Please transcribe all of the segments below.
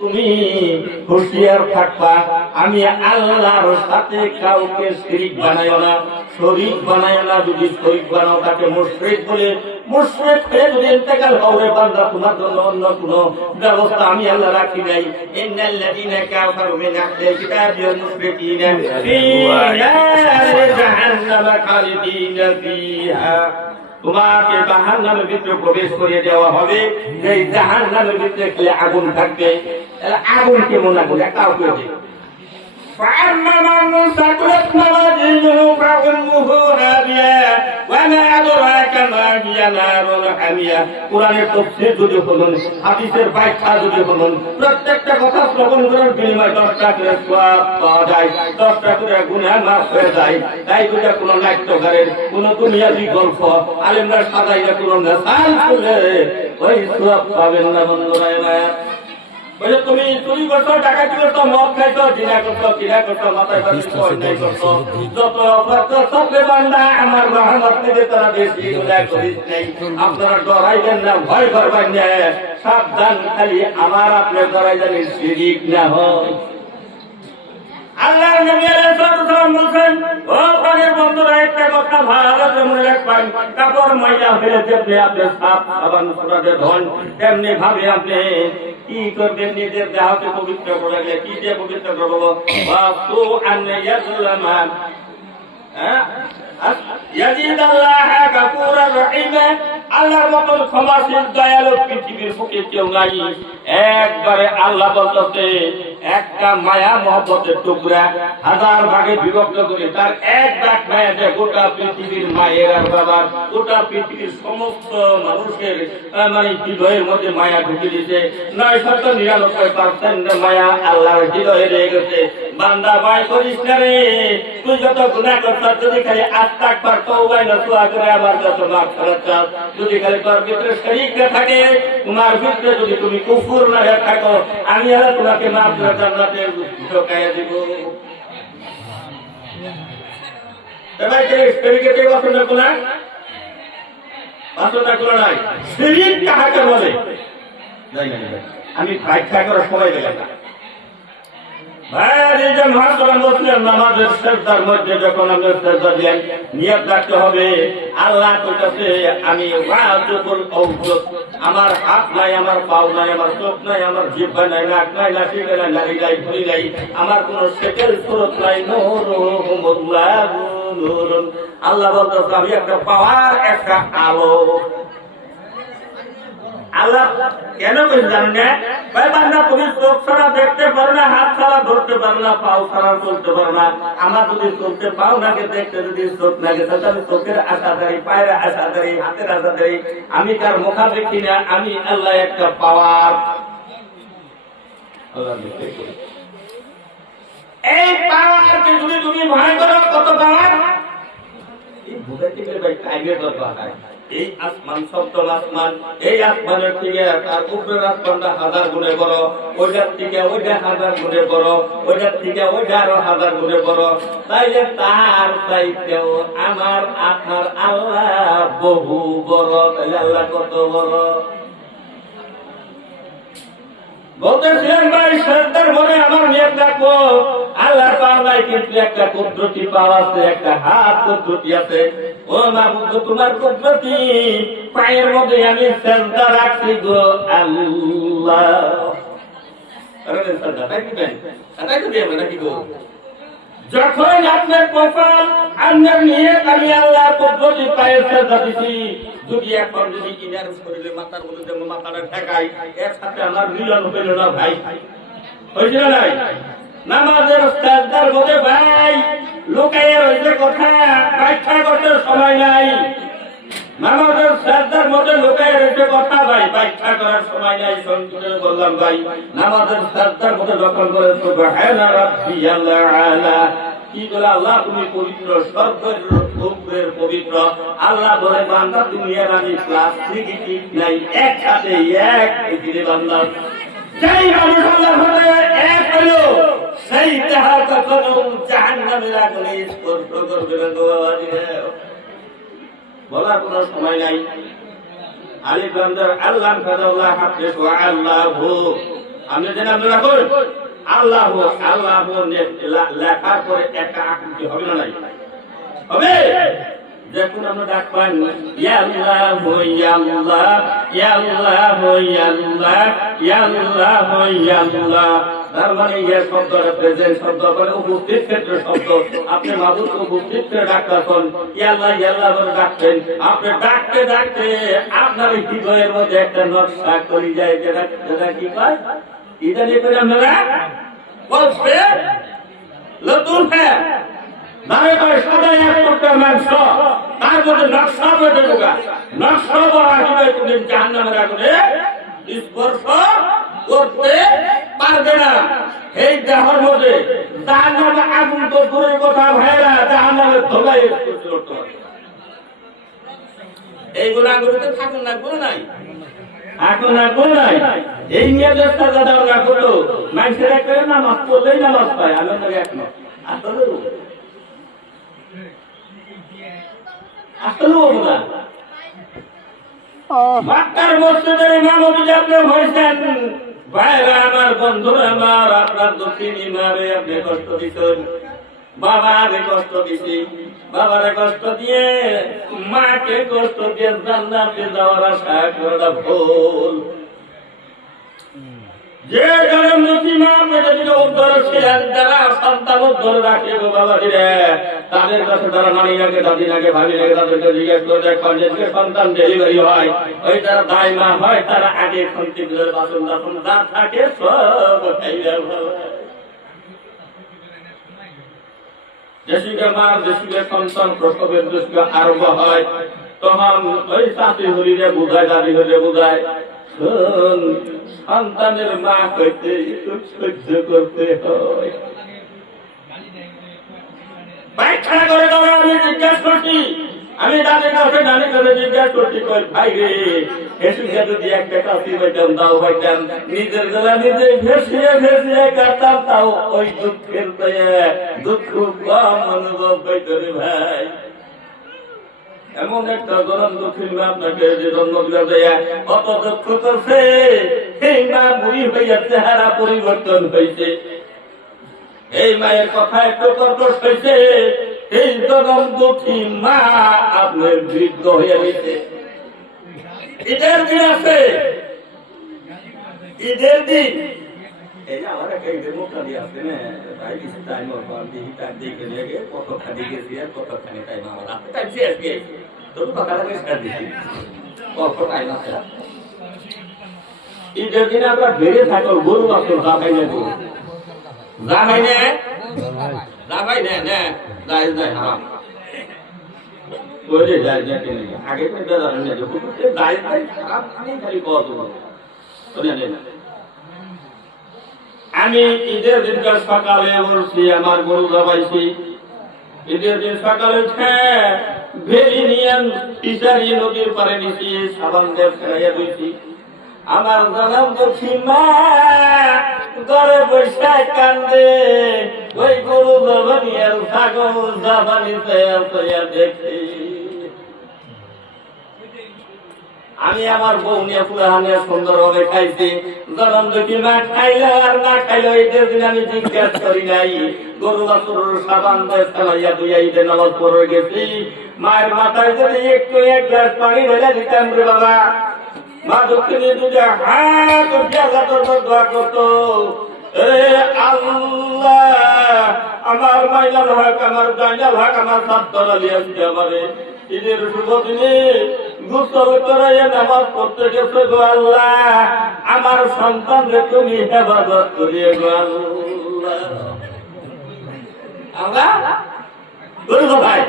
তুমি হুঁশিয়ার থাকবা, আমি আল্লাহর সাথে কাউকে শিরিক বানাইও না, শরীক বানাইও না। যদি শরীক বানাও তাকে মুশরিক বলে, মুশরিক হয়ে যদি ইন্তেকাল হবে বান্দা, তোমার জন্য অন্য কোনো ব্যবস্থা আমি আল্লাহ রাখি নাই। ইন্নাল্লাযীনা কাফারু মিন আহলিল কিতাবি ওয়াল মুশরিকিনা ফী নারি জাহান্নামা খালিদিনা ফীহা, তোমাকে জাহান্নামের ভিতরে প্রবেশ করিয়ে দেওয়া হবে। এই জাহান্নামের ভিতরে খেলে আগুন থাকবে। আগুন কেমন আগুন একটা করে দিই। فأما من ثقلت موازينه فأمه هاوية وما أدراك ما هي نار حامية। কোরআনের তাফসীর যদি শুনুন, হাদিসের ব্যাখ্যা যদি শুনুন, প্রত্যেকটা কথা শ্রবণ করার বিনিময়ে 10টা করে সওয়াব পাওয়া যায়, 10টা করে গুনাহ মাফ হয়ে যায়। তাই বুঝা কোনো নাট্যকারের কোনো দুনিয়াবি গল্প আলেমরা সাজাইয়া কোনো মেসাল করলে ওই সওয়াব পাবেন না বন্ধুরা। বলে তুমি চুরি করছো, ডাকাতি করছো, মদ খাইছো, জিনা করছো, কিনা করছো, মাথায় অন্যায় করছো, যত অপরাধ করছো বান্দা, আমার রহমত থেকে তারা বেশি গুনাহ করিস নাই। আপনারা ডরাইবেন না, ভয় করবেন না, সাবধান, খালি আমার আপনার ডরাই জানি শিরিক না হয়। আল্লাহর নবী আলাইহিস সালাম বলেন, ও প্রাণের বন্ধুরা, একটা কথা ভালো করে মনে রাখবেন, কাপড় ময়লা ফেলে যেতে আপনি সাফ সাবান সুরাতে ধন, তেমনি ভাবে আপনি কি করবেন, নিজের দেহকে পবিত্র করে রাখলে কি দিয়ে পবিত্র করবো? ওয়াসু আন ইয়াজলামা ইয়াজিদাল্লাহ গাফুরার রহিম। আল্লাহর মতন ক্ষমাশীল দয়ালু পৃথিবীর বুকে কেউ নাই। একবারে আল্লাহ বলতে একটা মায়া মহব্বতের টুকরা হাজার ভাগে বিভক্ত করে তার এক ভাগ মায়া দেয় গোটা পৃথিবীর মায়ের আর বাবার, গোটা পৃথিবীর সমস্ত মানুষের মানে হৃদয়ের মধ্যে মায়া ঢুকে দিয়েছে। 99% মায়া আল্লাহর হৃদয়ে রয়ে গেছে। বান্দা ভয় করিস না রে, তুই যত গুনাহ করছিস, যদি খালি আস্তাগফার তওবা নসুহা করে আমার কাছে মাফ করে চাস, যদি খালি তোর ভিতরে শিরক না থাকে, তোমার ভিতরে যদি তুমি কুফর না থাকো, আমি আল্লাহ তোমাকে মাফ করে জান্নাতে ঢোকাইয়া দিব। এবার কি শিরকে কে পছন্দ করে? পছন্দ করে নাই। শিরক কাকে বলে? আমি ব্যাখ্যা করার সময় দিলাম না। নামাজের সেজদার মধ্যে যখন আমরা সেজদা দিলেন, নিয়ত রাখতে হবে আল্লাহ কাছে আমি ওয়াজিবুল আউজুদ, আমার হাত নাই, আমার পাও নাই, আমার চোখ নাই, আমার জিহ্বা নাই, নাক নাই, নাসিক নাই, নারী নাই, ভুঁড়ি নাই, আমার কোন শেকেল সুরত নাই। নূরুন, আল্লাহ বলতেছে আমি একটা পাওয়ার, একটা আলো। আল্লাহ কেন বললাম না? ভাই বান্দা, তুমি চোখ ছাড়া দেখতে পারো না, হাত ছাড়া ধরতে পারো না, পাও ছাড়া চলতে পারো না। আমার যদি চলতে পাও নাকে, দেখতে যদি চোখ নাকে, তাহলে আমি চোখের আশাদারি, পায়ের আশাদারি, হাতের আশাদারি। আমি কার মুখা দেখি না, আমি আল্লাহ একটা পাওয়ার। এই পাওয়ারকে যদি তুমি ভয় করো, কত পাওয়ার এই বুঝাইতে গেলে ভাই টাইমের দরকার হয়। এই আসমান, সপ্তম আসমান, এই আসমানের থেকে তার উপরের আসমানটা 1000 গুণে বড়, ওইটার থেকে ওইটা 1000 গুণে বড়, ওইটার থেকে ওইটা আরো 1000 গুণে বড়। তাইলে তার চাইতেও আমার আপনার আল্লাহ বহু বড়। তাহলে আল্লাহ কত বড়? বলতেছিলেন ভাই, শ্রদ্ধার মনে আমার নিয়ত রাখবো, আল্লাহর পাওয়ায় কিন্তু একটা কুদরতি পাওয়া আছে, একটা হাত কুদরতি আছে। ও মাবুদ, তোমার কুদরতি পায়ের মধ্যে আমি শ্রদ্ধা রাখছি গো আল্লাহ। যখন আপনার কপাল আপনার নিয়ে আমি আল্লাহর কুদরতি পায়ের শ্রদ্ধা দিছি, যদি এখন যদি ইনার শরীরে মাথার মধ্যে যেমন মাথাটা ঠেকাই, এর সাথে আমার মিলন হইল না ভাই, হয়েছিল নাই? নামাজের সাজদার মধ্যে ভাই লুকাইয়া রয়েছে কথা, ব্যাখ্যা করতে সময় নাই। নামাজের সাজদার মধ্যে লুকাইয়া রয়েছে কথা ভাই, ব্যাখ্যা করার সময় নাই। সংক্ষেপে বললাম ভাই, নামাজের সাজদার মধ্যে যখন করে সুবহানা রাব্বিয়াল আলা, কি বলে আল্লাহ তুমি পবিত্র, সর্বের পবিত্র। আল্লাহ বলে বান্দা তুমি আর আমি প্লাস্টিক নাই, একসাথে এক পৃথিবী বান্দা। যেই মানুষ আল্লাহ বলে এক হলো, সেই তাহার কখনো জাহান্নামের আগুনে স্পর্শ করবে না। বলার কোন সময় নাই। আলিফ লাম রা, আল্লাহ ফাদাল্লাহ হাফিজ ওয়া আল্লাহু, আপনি যেন আপনারা করেন আল্লাহ আল্লাহ লেখার পরে একটা আকৃতি হবে না নাই হবে যখন আমরা ডাক পান ইয়া আল্লাহ ইয়া আল্লাহ ইয়া আল্লাহ ইয়া আল্লাহ ইয়া আল্লাহ ইয়া আল্লাহ তার মানে ইয়া শব্দটা প্রেজেন্ট শব্দ করে উপস্থিত ক্ষেত্রে শব্দ আপনি মাবুদকে উপস্থিত করে ডাকতেছেন ইয়া আল্লাহ বলে ডাকতেন আপনি ডাকতে ডাকতে আপনার হৃদয়ের মধ্যে একটা নকশা করে যায় যেটা কি কয় এটা নিয়ে করে আপনারা বলছে নতুন হ্যাঁ দাঁড়ে করে সবাই এক করতে মাংস তার মধ্যে নকশা বেঁধে ঢোকা নকশা বলা হিসেবে তুমি জাহান্নামের আগুনে স্পর্শ করতে পারবে না এই দেহর মধ্যে জাহান্নামের আগুন তো দূরের কথা ভাইরা জাহান্নামের ধোলাই স্পর্শ করতে পারবে এইগুলো আগুনতে থাকুন না কোনো নাই এখন আর কোন নাই এই নিয়ে চেষ্টা যারা ওরা করলো মানুষের একটা নামাজ পড়লেই নামাজ পায় আমি এক নয় আসলে মক্কার মসজিদের ইমাম আপনি হয়েছেন ভাইরা আমার বন্ধুরা আমার আপনার দক্ষিণ ইমামে আপনি কষ্ট দিচ্ছেন বাবারে কষ্ট দিছি বাবারে কষ্ট দিয়ে মাকে কষ্ট দিয়ে জান্নাতে যাওয়ার আশা করাটা ভুল যে জনম মা মেয়েদের উদ্ধার ছিলেন যারা সন্তান উদ্ধার রাখে গো বাবা রে তাদের কাছে তারা নানিয়াকে দাদিনাকে ভাবিনাকে তাদেরকে জিজ্ঞেস করে দেখবেন যে সন্তান ডেলিভারি হয় ওই তারা দায়মা হয় তারা আগে সন্তানের বাসন দাসন যা থাকে সব খাইয়া ভালো যেসুকে মা যেসুকে সন্তান প্রসবের যেসুকে আরম্ভ হয় তখন ওই চাষি হলিরে বুঝায় দাদি হলে বুঝায় সন্তানের মা হইতে একটু সহ্য করতে হয় পায়খানা করে দাঁড়া আমি জিজ্ঞাসা করছি আমি দাদির কাছে জিজ্ঞাসা করছি ভাই রে এসুকে যদি একটা কাশি পাইতাম দাও পাইতাম নিজের গলা নিজে ভেসিয়ে ভেসিয়ে কাটতাম তাও ওই দুঃখের দুঃখ কম অনুভব পাইতো রে ভাই এমন একটা গরম দক্ষিণ মা আপনাকে যে জন্ম দেয়া কত দুঃখ করছে এই মা বুড়ি হইয়া চেহারা পরিবর্তন হয়েছে এই মায়ের কথা একটু কর্কশ হয়েছে এই গরম দক্ষিণ মা আপনার বৃদ্ধ হয়ে গেছে ঈদের দিন আছে ঈদের দিন এই যে আমার একটা ঈদের মুখটা দিয়ে আসছে না তাই কিছু টাইম দিকে তার দিকে লেগে কতখানি গেছি আর কতখানি টাইম আমার হাতে টাইম শেষ গিয়েছে তোর কথাটা শেষ দিচ্ছি কত টাইম আছে ঈদের দিনে আমরা বেড়ে থাকো গরু আসল যাবাই না গরু যাবাই না যাবাই না না যাই যাই হ্যাঁ ওরে যাই যাই আগে তো জানেন না যখন যাই যাই আপনি খালি কত বলে না আমি ঈদের দিনকার সকালে বলছি আমার গরু জবাইছি ঈদের দিন সকালে উঠে ভেরি নিয়ে ফিশারি নদীর পারে নিছি সাবান দিয়ে ফেরাইয়া দিয়েছি আমার জানাম দক্ষিণ মা ঘরে বসে কান্দে ওই গরু জবানি আর ছাগল জবানিতে দেখি আমি আমার বউ নিয়ে পুরাহানে সুন্দরভাবে খাইছি জনম দুটি মা খাইলে আর না খাইলে ঈদের দিন আমি জিজ্ঞাসা করি নাই গরু বাছুর সাবান দিয়ে ফেলাইয়া দুইয়া ঈদে নামাজ পড়ে গেছি মায়ের মাথায় যদি একটু এক গ্লাস পানি ঢেলে দিতাম রে বাবা মা দক্ষিণী দুটা হাত উঠিয়া দোয়া করতো আল্লাহ আমার মাইনাল হক আমার জাইনাল হক আমার সাতটা লিয়াছে আমারে ঈদের শুভ দিনে গোসল করাইয়া নামাজ পড়তে গেছে গো আল্লাহ আমার সন্তানকে তুমি হেফাজত করিয়ে গো আল্লাহ আল্লাহ ভাই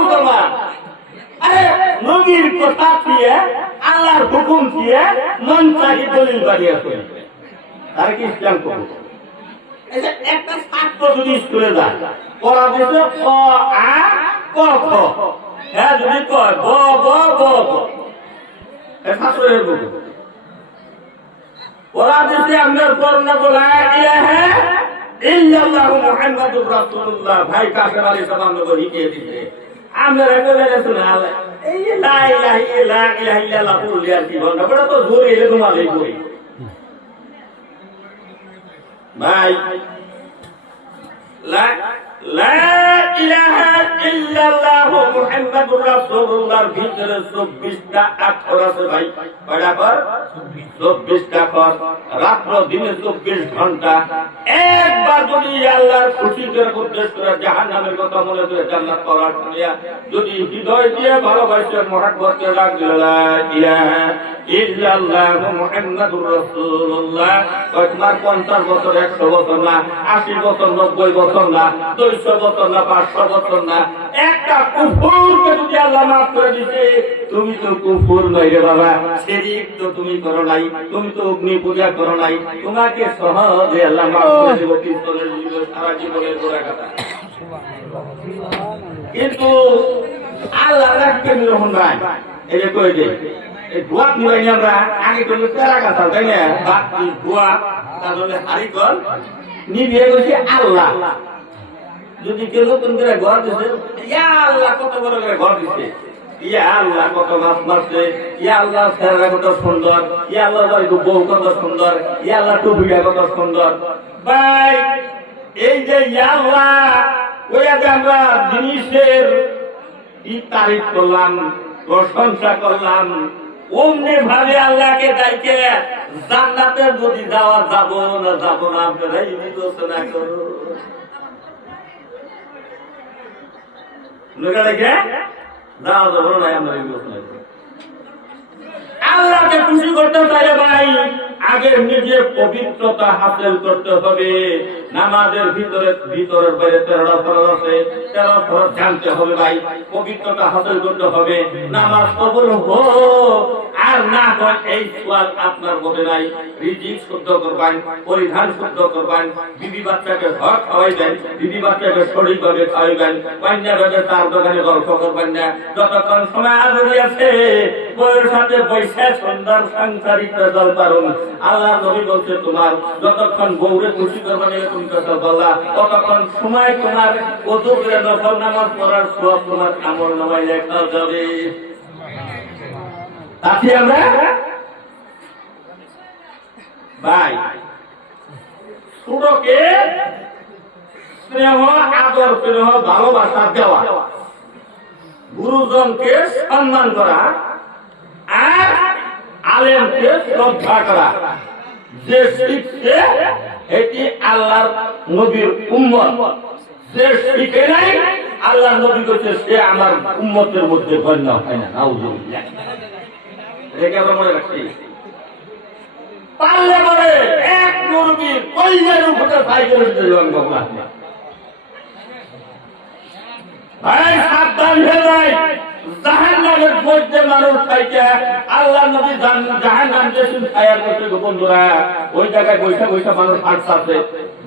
মুসলমান আরে নবীর কথা দিয়ে আল্লাহর হুকুম দিয়ে মন চাহি দলিল বাড়িয়েছে তার কি ইসলাম কবুল একটা ছাত্র যদি স্কুলে যায় পড়া দিতে ক আ ক খ হ্যাঁ যদি কয় ব ব ব ছাত্রের বুক পড়া দিতে আপনার করোনা বলা ইলাহা ইল্লাল্লাহু মুহাম্মাদুর রাসূলুল্লাহ ভাই কাসেম আলী সাহেব আমাকে শিখিয়ে দিতে আমরা একেবারে শুনে এই লা ইলাহা ইল্লাল্লাহ বললি আর কি বলবো বড় তো জোরে এলে তোমার এই বই ভাই লা ইলাহা ইল্লাল্লাহু মুহাম্মাদুর রাসূলুল্লাহর ভিতরে 24টা অক্ষর আছে ভাই। কয়টা কর? 24টা কর। রাত্র দিনে 24 ঘন্টা একবার যদি আল্লাহর খুশি করে উদ্দেশ্য করে জাহান্নামের কথা মনে করে জান্নাত পাওয়ার নিয়া যদি হৃদয় দিয়ে ভালোবাসে মহব্বত করে ডাক দিল লা ইলাহা ইল্লাল্লাহু মুহাম্মাদুর রাসূলুল্লাহ, তোমার 50 বছর 100 বছর না, 80 বছর 90 বছর না, 200 বছর না, 500 বছর না, একটা কুফরকে যদি আল্লাহ মাফ করে দিতে, তুমি তো কুফর নই রে বাবা, শিরক তো তুমি করো নাই, তুমি তো অগ্নি পূজা করো নাই, তোমাকে সহজে আল্লাহ মাফ করে দেব পিস্তলের জীবন সারা জীবনের গোড়া কথা। কিন্তু আল্লাহ রাখতে নিরহন ভাই, এই যে কই যে এই দোয়া নিবাই আমরা আগে তো তেরা কথা তাই না, বাকি দোয়া তাহলে হারিকল নিবিয়ে গেছে আল্লাহ। যদি কেউ নতুন করে ঘর দিছে, ইয়া আল্লাহ কত বড় করে ঘর দিছে, ইয়া আল্লাহ কত মাছ মারছে, ইয়া আল্লাহ চেহারা কত সুন্দর, ইয়া আল্লাহ বউ কত সুন্দর, ইয়া আল্লাহ টুপিটা কত সুন্দর। ভাই এই যে ইয়া আল্লাহ ওই আগে আমরা জিনিসের কি তারিফ করলাম, প্রশংসা করলাম, অমনি ভাবে আল্লাহকে ডাইকে জান্নাতে যদি যাওয়া যাবো না যাবো না আপনারাই বিবেচনা করুন। আল্লাহকে খুশি করতে চাইলে ভাই আগে নিজে পবিত্রতা হাসিল করতে হবে। নামাজের ভিতরের বাইরে 13টা ফরজ আছে, 13 ফরজ জানতে হবে ভাই, পবিত্রতা হাসিল করতে হবে। নামাজ কবুল হোক আর না হয় এই সওয়াল আপনার মনে নাই। রিজিক শুদ্ধ করবেন, পরিধান শুদ্ধ করবেন, বিবি বাচ্চাকে হক খাওয়াইবেন, বিবি বাচ্চাকে সঠিকভাবে খাওয়াইবেন, কন্যা ভাবে তার দোকানে গল্প করবেন না। যতক্ষণ সময় আজরি আছে বউয়ের সাথে বৈশা সুন্দর সাংসারিক জল পারুন। আল্লাহ নবী বলছে তোমার যতক্ষণ বউরে খুশি করবে না তুমি কথা বলা, ততক্ষণ সময় তোমার ওযু করে নফল নামাজ পড়ার সওয়াব তোমার আমলনামায় লেখা যাবে। তাতে আমরা ভাই ছোটকে স্নেহ আদর স্নেহ ভালোবাসা দেওয়া, গুরুজনকে সম্মান করা আর আলেমকে শ্রদ্ধা করা, যে শিখছে এটি আল্লাহর নবীর উম্মত, যে শিখে নাই আল্লাহর নবী বলছে সে আমার উম্মতের মধ্যে গণ্য হয় না। নাউযুবিল্লাহ, এটাকে আমরা মনে রাখছি। পারলে বলে এক নবীর কইয়ের উপরে সাইকেল দিলেন বাবা, ভাই সাবধান হয়ে যায়। জাহান্নামের মধ্যে মানুষ খাইতে আল্লাহ নবী জাহান্নাম যে ছায়া করতে বন্ধুরা, ওই জায়গায় বৈশা বৈশা মানুষ হাত ছাড়ছে,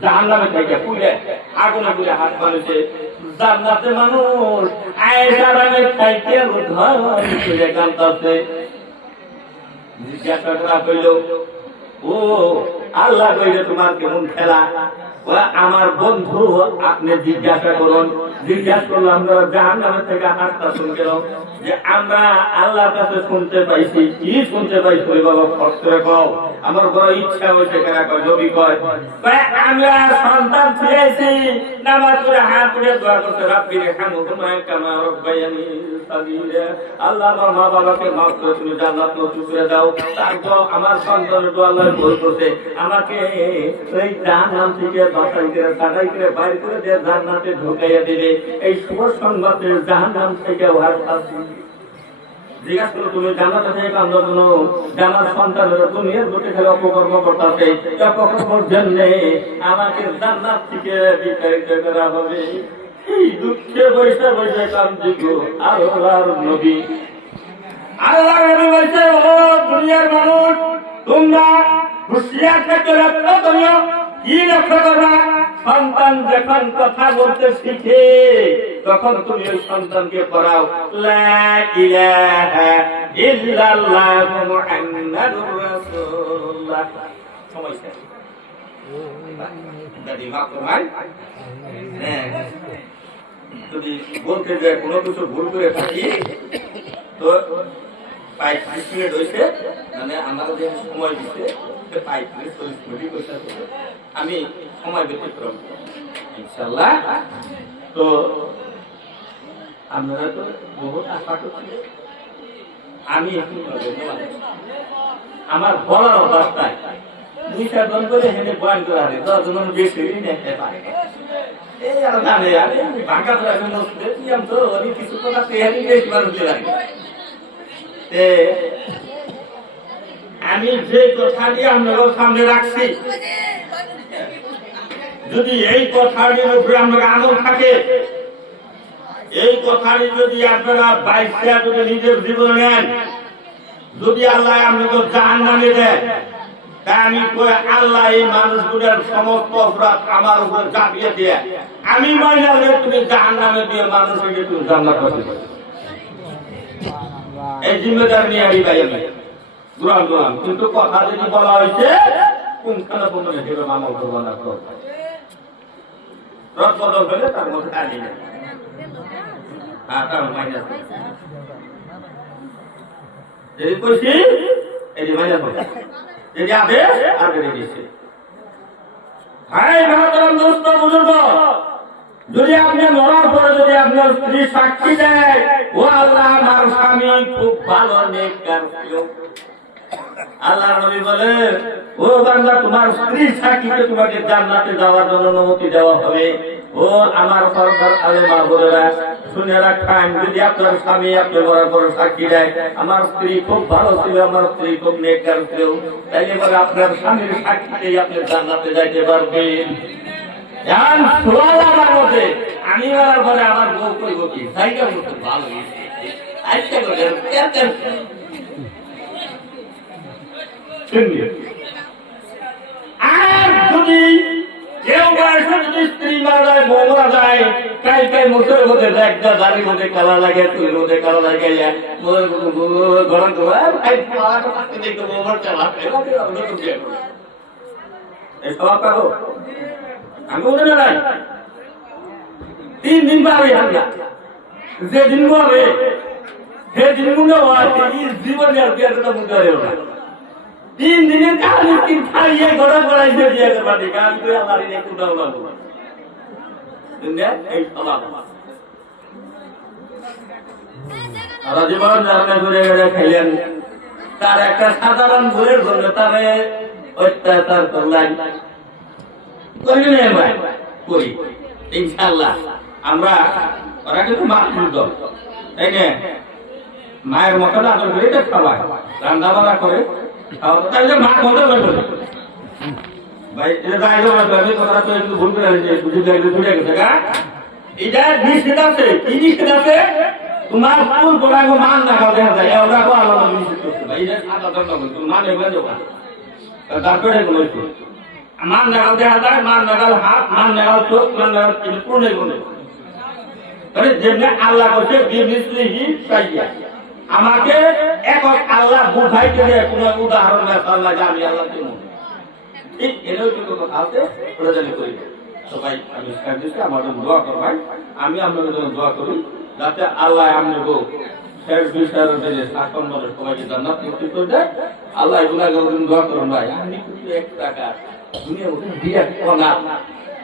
জাহান্নামে খাইতে পুড়ে আগুনে পুড়ে হাত পালিছে। জান্নাতে মানুষ আয়েশা রানে খাইতে ঘর চলে কাঁদতেছে। জিজ্ঞাসা করা হইল, ও আল্লাহ কইলে তোমার কেমন খেলা? আমার বন্ধু আপনি জিজ্ঞাসা করুন। জিজ্ঞাসা করলাম জাহান্নামের থেকে হাতটা শুনতে যে আমরা আল্লাহর কাছে শুনতে পাইছি। কি শুনতে পাইছি বাবা? ফট করে কও। আমার বড় ইচ্ছা হয়েছে কেনা কয় নবী কয় আমরা সন্তান ফিরেছি, নামাজ পড়ে হাত তুলে দোয়া করতে রাব্বি রহমহুমা কামা রাব্বায়ানি সাগীরা, আল্লাহ আমার মা বাবাকে মাফ করে তুমি জান্নাত নসিব করে দাও। তারপর আমার সন্তানের দোয়া আল্লাহ কবুল করতে আমাকে এই জাহান্নাম থেকে বাঁচাই করে সাজাই করে বাইরে করে দিয়ে জান্নাতে ঢুকাইয়া দিবে। এই শুভ সংবাদে জাহান্নাম থেকে ওয়ার শাস্তি জিজ্ঞাসা করো, তুমি জান্নাতে থেকে কান্দো কেন? জানার সন্তানেরা দুনিয়ার বুকে খেলে অপকর্ম করতেছে, অপকর্মের জন্য আমাকে জান্নাত থেকে বিতাড়িত করা হবে। এই দুঃখে বৈশা বৈশা কান্দি গো আল্লাহর নবী। আল্লাহর নবী বলছে, ও দুনিয়ার মানুষ তোমরা হুঁশিয়ার থেকে লক্ষ্য করিও। কি লক্ষ্য করবা? সন্তান যখন কথা বলতে শিখে তখন তুমি ওই সন্তানকে পড়াও লা ইলাহা ইল্লাল্লাহু মুহাম্মাদুর রাসূলুল্লাহ। সময় শেষ। দাদি মাফ করবেন। যদি বলতে যায় কোনো কিছু ভুল করে থাকি তো 35 মিনিট হয়েছে, মানে আমার যে সময় দিতে 35-40 মিনিট হয়েছে, আমি সময় ব্যতিক্রম ইনশাল্লাহ। তো আপনারা তো বহুত আশা করছেন, আমি আমার বলার অবস্থায় 2-4 জন করে হেনে বয়ান করা হয়, 10 জন বেশি নিতে পারে। এই আর জানে আমি ভাঙা তো এখন দেখলাম তো আমি কিছু কথা তৈরি বেশি মানুষ লাগে। আমি যে কথাটি আপনাদের সামনে রাখছি, যদি এই কথাটির উপরে আপনার আমল থাকে, এই কথাটি যদি আপনারা বাইশটা যদি নিজের জীবনে নেন, যদি আল্লাহ আপনাকে জাহান্নামে দেয়, তাই আমি কই আল্লাহ এই মানুষগুলোর সমস্ত অপরাধ আমার উপর চাপিয়ে দিয়ে আমি মনে হলে তুমি জাহান্নামে দিয়ে মানুষকে তুমি জান্নাত করতে পারো। এই জিম্মেদার নিয়ে আমি ভাই আমি গ্রহণ করলাম, কিন্তু কথা যদি বলা হয়েছে কোনখানে কোনো হিসেবে আমল করবো না, রদ বদল হলে তার মধ্যে কাজই নেই। যদি কইছি এই যে মাইনা করবে, যদি আবে আগে দিয়েছে। ভাই ভাতরাম দোস্ত বুজুর্গ, যদি আপনি মরার পরে যদি আপনার স্ত্রী সাক্ষী দেয় ও আল্লাহ আমার স্বামী খুব ভালো নেককার ছিল, আল্লাহ নবী বলে ও বান্দা তোমার স্ত্রী সাক্ষীকে তোমাকে জান্নাতে যাওয়ার জন্য অনুমতি দেওয়া হবে। ও আমার সরকার আলেমা বলেরা শুনে রাখেন, যদি আপনার স্বামী আপনার মরার পরে সাক্ষী দেয় আমার স্ত্রী খুব ভালো ছিল, আমার স্ত্রী খুব নেককার ছিল, তাই এবার আপনার স্বামীর সাক্ষীতেই আপনি জান্নাতে যাইতে পারবেন। আমি বলার পরে আমার বউ করব কি সাইকেল ভালো আচ্ছা করে আর যদি কেউ বয়সে যদি স্ত্রী মারা যায়, বউ মারা যায়, কাই কাই মুখের মধ্যে একটা দাড়ির মধ্যে কালা লাগে, তুই মধ্যে কালা লাগে, গরম আমি বলে নাই 3 দিন পাবে যে দিন হবে সে দিন জীবনে আর কি একটা মুখে 3 দিনের কাজ খাইয়ে ঘোড়া ঘোড়াইছে দিয়ে পারি গান করে আমার একটু দাও লাগবো এই সারা জীবন রান্না করে গেলে খাইলেন, তার একটা সাধারণ ভুলের জন্য তারে অত্যাচার করলেন। করি ইনশাল্লাহ আমরা ওরা কিন্তু মাতৃ দল, তাই না? মায়ের মতন আদর করে খাওয়ায়, রান্না বান্না করে মা মজা করে ভাই কথা তো একটু ভুল করে বুঝে বুঝে গেছে গা। এটা নিষেধ আছে, কি নিষেধ আছে? তোমার কোন গোড়াগো মান দেখাও দেখা যায়, ওরা গো আল্লাহ নিষেধ করছে ভাই, এটা সাদা দণ্ড করছে, তুমি মান এগুলো দেবো তারপরে এগুলো মান দেখাও দেখা যায়, মান দেখাল হাত, মান দেখাল চোখ, মান দেখাল পূর্ণ গুণে যেমনি আল্লাহ করছে আমাকে একক আল্লাহ বুঝাইতে দেয় কোন উদাহরণ আল্লাহ যে আমি আল্লাহ ঠিক এলেও কিন্তু কথা আছে প্রয়োজন করি। সবাই আমি দিচ্ছি আমার জন্য দোয়া করবেন, আমি আপনাদের জন্য দোয়া করি যাতে আল্লাহ আপনি গো সবাইকে জান্নাত মুক্তি করে দেয়। আল্লাহ এগুলা দোয়া করুন ভাই, আমি কিন্তু 1 টাকা দুনিয়ার মধ্যে দিয়ে